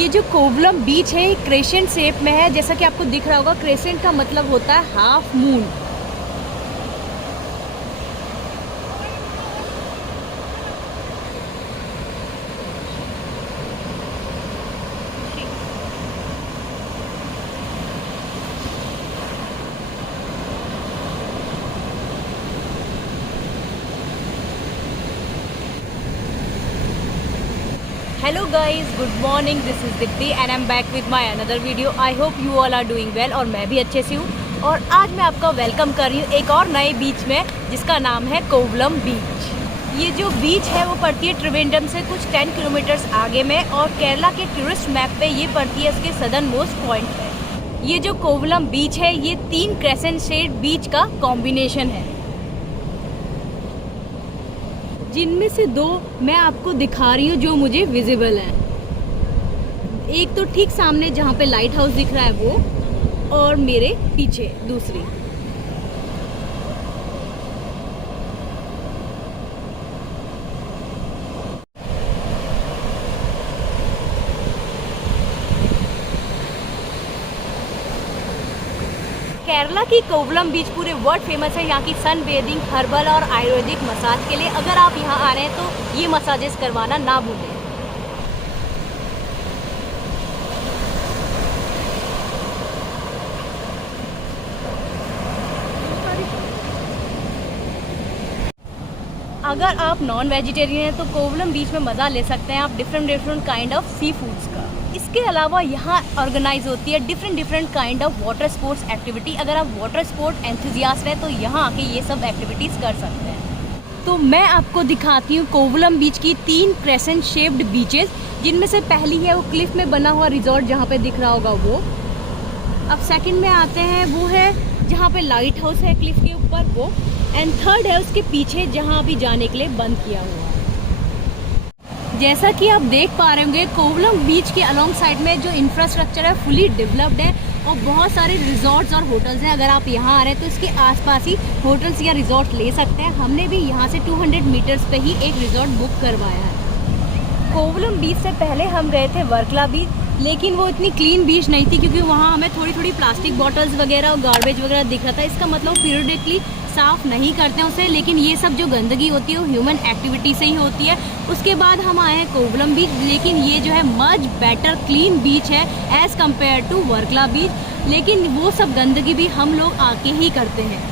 ये जो कोवलम बीच है क्रेसेंट शेप में है, जैसा कि आपको दिख रहा होगा। क्रेसेंट का मतलब होता है half moon. Hello guys, good morning. This is Deepti and I am back with my another video. I hope you all are doing well और मैं भी अच्छे से हूँ। और आज मैं आपका वेलकम कर रही हूँ एक और नए बीच में, जिसका नाम है कोवलम बीच। ये जो बीच है वो पड़ती है त्रिवेंद्रम से कुछ 10 किलोमीटर्स आगे में, और केरला के टूरिस्ट मैप पे ये पड़ती है इसके सदर्न मोस्ट पॉइंट है। ये जो कोवलम बीच है ये 3 क्रेसेंट शेप बीच का कॉम्बिनेशन है, जिनमें से 2 मैं आपको दिखा रही हूँ जो मुझे विजिबल है। एक तो ठीक सामने जहाँ पे लाइट हाउस दिख रहा है वो, और मेरे पीछे दूसरी। केरला की कोवलम बीच पूरे वर्ल्ड फेमस है यहाँ की सन बेदिंग, हर्बल और आयुर्वेदिक मसाज के लिए। अगर आप यहाँ आ रहे हैं तो ये मसाजेस करवाना ना भूलें। अगर आप नॉन वेजिटेरियन हैं तो कोवलम बीच में मज़ा ले सकते हैं आप different kind of sea foods का। इसके अलावा यहाँ ऑर्गेनाइज होती है different kind of water sports activity. अगर आप वाटर स्पोर्ट एंथुजियास्ट हैं तो यहाँ आके ये सब एक्टिविटीज़ कर सकते हैं। तो मैं आपको दिखाती हूँ कोवलम बीच की 3 क्रेसेंट शेप्ड बीचेस, जिनमें से पहली है वो क्लिफ में बना हुआ रिजॉर्ट जहाँ पे दिख रहा होगा वो। अब सेकंड में आते हैं, वो है जहाँ पे लाइट हाउस है क्लिफ के ऊपर वो। एंड थर्ड है उसके पीछे जहाँ अभी जाने के लिए बंद किया हुआ है। जैसा कि आप देख पा रहे होंगे कोवलम बीच के अलोंग साइड में जो इंफ्रास्ट्रक्चर है फुली डेवलप्ड है, और बहुत सारे रिजॉर्ट्स और होटल्स हैं। अगर आप यहाँ आ रहे हैं तो इसके आसपास ही होटल्स या रिजॉर्ट ले सकते हैं। हमने भी यहाँ से 200 मीटर्स पे ही एक रिजॉर्ट बुक करवाया है। कोवलम बीच से पहले हम गए थे वर्कला बीच, लेकिन वो इतनी क्लीन बीच नहीं थी क्योंकि वहाँ हमें थोड़ी प्लास्टिक बॉटल्स वगैरह और गार्बेज वगैरह दिख रहा था। इसका मतलब पीरियडिकली साफ़ नहीं करते हैं उसे, लेकिन ये सब जो गंदगी होती है वो ह्यूमन एक्टिविटी से ही होती है। उसके बाद हम आए हैं कोवलम बीच, लेकिन ये जो है मच बेटर क्लीन बीच है एज़ कम्पेयर टू वर्कला बीच। लेकिन वो सब गंदगी भी हम लोग आके ही करते हैं।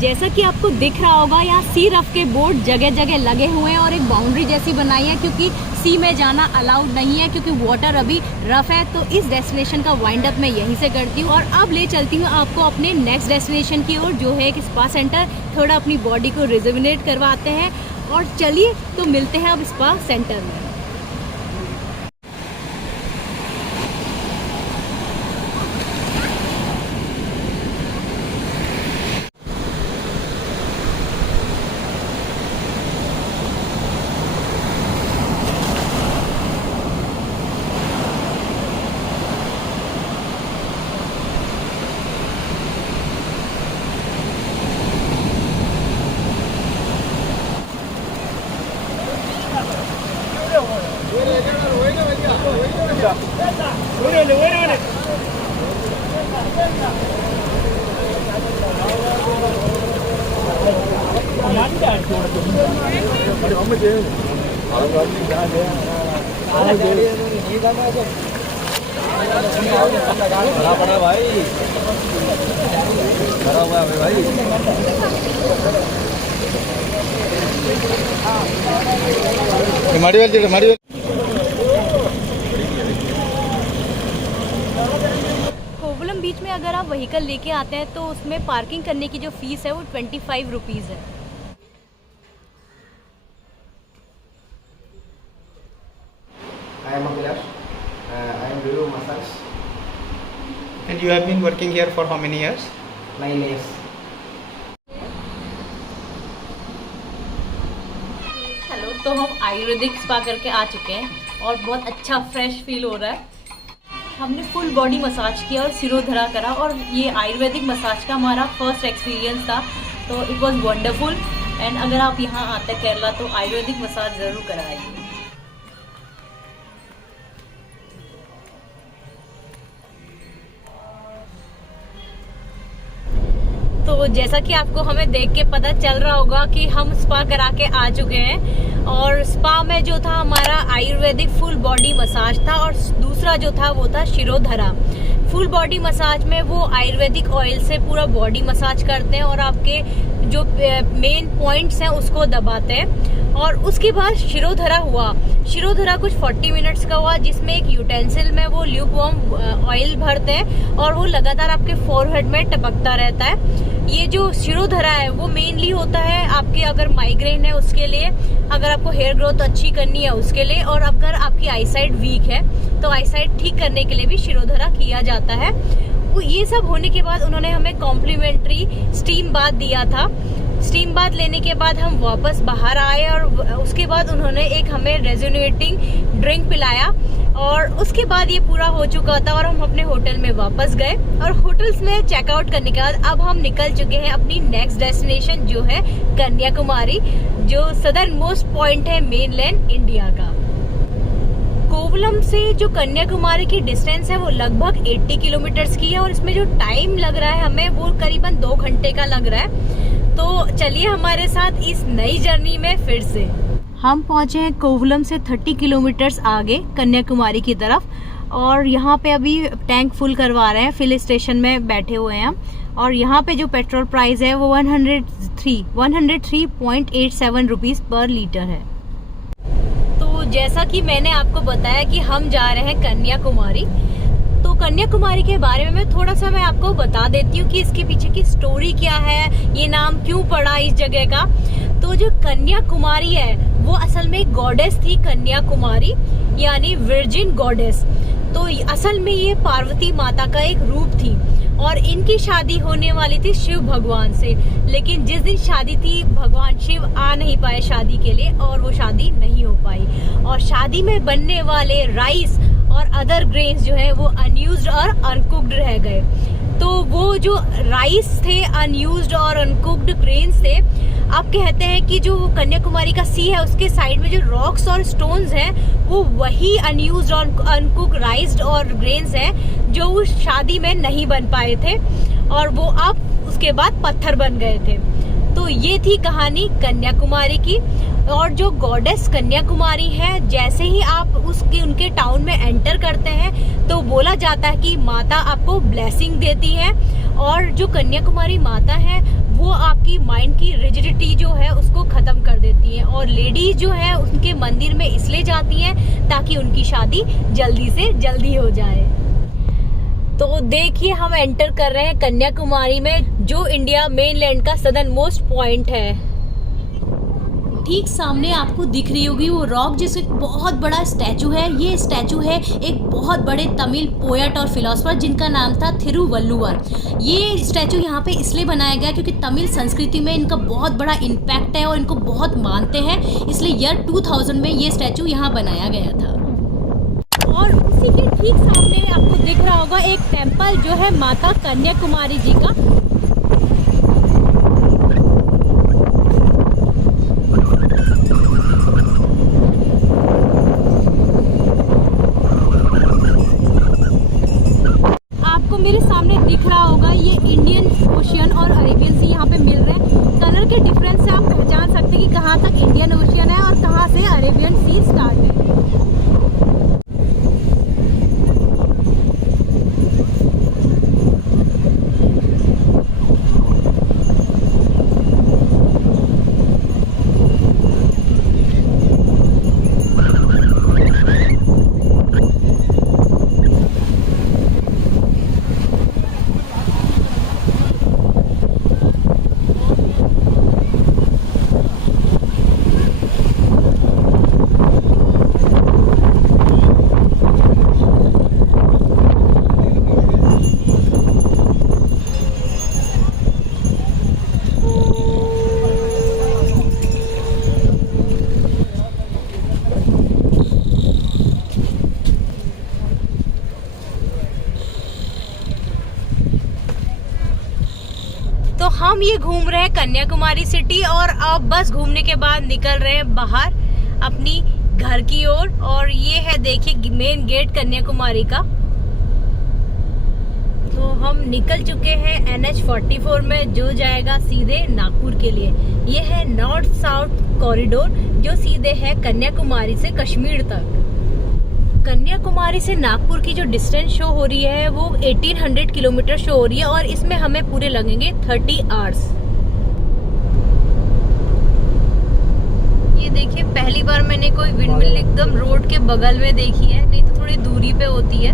जैसा कि आपको दिख रहा होगा यहाँ सी रफ के बोर्ड जगह जगह लगे हुए हैं और एक बाउंड्री जैसी बनाई है, क्योंकि सी में जाना अलाउड नहीं है क्योंकि वाटर अभी रफ है। तो इस डेस्टिनेशन का वाइंड अप मैं यहीं से करती हूँ और अब ले चलती हूँ आपको अपने नेक्स्ट डेस्टिनेशन की ओर, जो है एक स्पा सेंटर। थोड़ा अपनी बॉडी को रिजुविनेट करवाते हैं, और चलिए तो मिलते हैं अब स्पा सेंटर में। बड़ा भाई भरा हुआ है भाई। माड़ी कोवलम बीच में अगर आप व्हीकल लेके आते हैं तो उसमें पार्किंग करने की जो फीस है वो 25 रुपीज़ है। I am Abhilash. I am doing massage. And you have been working here for how many years? 9 years. Hello, तो हम आयुर्वेदिक स्पा करके आ चुके हैं और बहुत अच्छा फ्रेश फील हो रहा है। हमने फुल बॉडी मसाज किया और सिरोधरा करा, और ये आयुर्वेदिक मसाज का हमारा फर्स्ट एक्सपीरियंस था, तो इट वाज वंडरफुल। एंड अगर आप यहाँ आते हैं केरला तो आयुर्वेदिक मसाज ज़रूर कराइए। तो जैसा कि आपको हमें देख के पता चल रहा होगा कि हम स्पा करा के आ चुके हैं, और स्पा में जो था हमारा आयुर्वेदिक फुल बॉडी मसाज था, और दूसरा जो था वो था शिरोधरा। फुल बॉडी मसाज में वो आयुर्वेदिक ऑयल से पूरा बॉडी मसाज करते हैं और आपके जो मेन पॉइंट्स हैं उसको दबाते हैं। और उसके बाद शिरोधरा हुआ। शिरोधरा कुछ 40 मिनट्स का हुआ, जिसमें एक यूटेंसिल में वो ल्यूक वार्म ऑयल भरते हैं और वो लगातार आपके फोरहेड में टपकता रहता है। ये जो शिरोधरा है वो मेनली होता है आपके अगर माइग्रेन है उसके लिए, अगर आपको हेयर ग्रोथ अच्छी करनी है उसके लिए, और अगर आपकी आईसाइट वीक है तो आईसाइट ठीक करने के लिए भी शिरोधरा किया जाता है। ये सब होने के बाद उन्होंने हमें कॉम्प्लीमेंट्री स्टीम बाथ दिया था। स्टीम बाथ लेने के बाद हम वापस बाहर आए और उसके बाद उन्होंने एक हमें रेजुनेटिंग ड्रिंक पिलाया, और उसके बाद ये पूरा हो चुका था और हम अपने होटल में वापस गए। और होटल्स में चेकआउट करने के बाद अब हम निकल चुके हैं अपनी नेक्स्ट डेस्टिनेशन, जो है कन्याकुमारी, जो सदर्न मोस्ट पॉइंट है मेनलैंड इंडिया का। कोवलम से जो कन्याकुमारी की डिस्टेंस है वो लगभग 80 किलोमीटर्स की है, और इसमें जो टाइम लग रहा है हमें वो करीबन 2 घंटे का लग रहा है। तो चलिए हमारे साथ इस नई जर्नी में फिर से। हम पहुंचे हैं कोवलम से 30 किलोमीटर्स आगे कन्याकुमारी की तरफ, और यहाँ पे अभी टैंक फुल करवा रहे हैं, फिल स्टेशन में बैठे हुए हैं हम। और यहाँ पे जो पेट्रोल प्राइस है वो 103.87 रुपीज पर लीटर है। तो जैसा कि मैंने आपको बताया कि हम जा रहे हैं कन्याकुमारी, तो कन्याकुमारी के बारे में थोड़ा सा मैं आपको बता देती हूँ कि इसके पीछे की स्टोरी क्या है, ये नाम क्यों पड़ा इस जगह का। तो जो कन्याकुमारी है वो असल में एक गॉडेस थी, कन्याकुमारी यानी वर्जिन गॉडेस। तो असल में ये पार्वती माता का एक रूप थी, और इनकी शादी होने वाली थी शिव भगवान से, लेकिन जिस दिन शादी थी भगवान शिव आ नहीं पाए शादी के लिए, और वो शादी नहीं हो पाई। और शादी में बनने वाले राइस और अदर ग्रेन्स जो है वो अनयूज्ड और अनकुक्ड रह गए। तो वो जो राइस थे, अनयूज्ड और अनकुक्ड ग्रेन्स थे, आप कहते हैं कि जो कन्याकुमारी का सी है उसके साइड में जो रॉक्स और स्टोन्स हैं वो वही अनयूज्ड और अनकुक्ड राइस और ग्रेन्स हैं जो उस शादी में नहीं बन पाए थे, और वो अब उसके बाद पत्थर बन गए थे। तो ये थी कहानी कन्याकुमारी की। और जो गॉडेस कन्याकुमारी है, जैसे ही आप उनके टाउन में एंटर करते हैं तो बोला जाता है कि माता आपको ब्लेसिंग देती है, और जो कन्याकुमारी माता है वो आपकी माइंड की रिजिडिटी जो है उसको खत्म कर देती है। और लेडीज जो है उनके मंदिर में इसलिए जाती हैं ताकि उनकी शादी जल्दी से जल्दी हो जाए। तो देखिए हम एंटर कर रहे हैं कन्याकुमारी में, जो इंडिया मेनलैंड का सदर्न मोस्ट पॉइंट है। ठीक सामने आपको दिख रही होगी वो रॉक, जिसका बहुत बड़ा स्टैचू है। ये स्टैचू है एक बहुत बड़े तमिल पोएट और फिलोसफर जिनका नाम था थिरुवल्लुवर। ये स्टैचू यहाँ पे इसलिए बनाया गया क्योंकि तमिल संस्कृति में इनका बहुत बड़ा इम्पैक्ट है और इनको बहुत मानते हैं, इसलिए ईयर 2000 में ये स्टैचू यहाँ बनाया गया था। और उसी के ठीक सामने आपको दिख रहा होगा एक टेम्पल जो है माता कन्याकुमारी जी का। मेरे सामने दिख रहा होगा ये इंडियन ओशियन और अरेबियन सी यहाँ पे मिल रहे हैं। कलर के डिफरेंस से आप पहचान सकते हैं कि कहाँ तक इंडियन ओशियन है और कहाँ से अरेबियन सी स्टार्ट है। तो हम ये घूम रहे हैं कन्याकुमारी सिटी, और अब बस घूमने के बाद निकल रहे हैं बाहर अपनी घर की ओर। और ये है देखिए मेन गेट कन्याकुमारी का। तो हम निकल चुके हैं NH44 में, जो जाएगा सीधे नागपुर के लिए। ये है नॉर्थ साउथ कॉरिडोर, जो सीधे है कन्याकुमारी से कश्मीर तक। कन्याकुमारी से नागपुर की जो डिस्टेंस शो हो रही है वो 1800 किलोमीटर शो हो रही है, और इसमें हमें पूरे लगेंगे 30 आवर्स। ये देखिए, पहली बार मैंने कोई विंडमिल एकदम रोड के बगल में देखी है, नहीं तो थोड़ी दूरी पे होती है।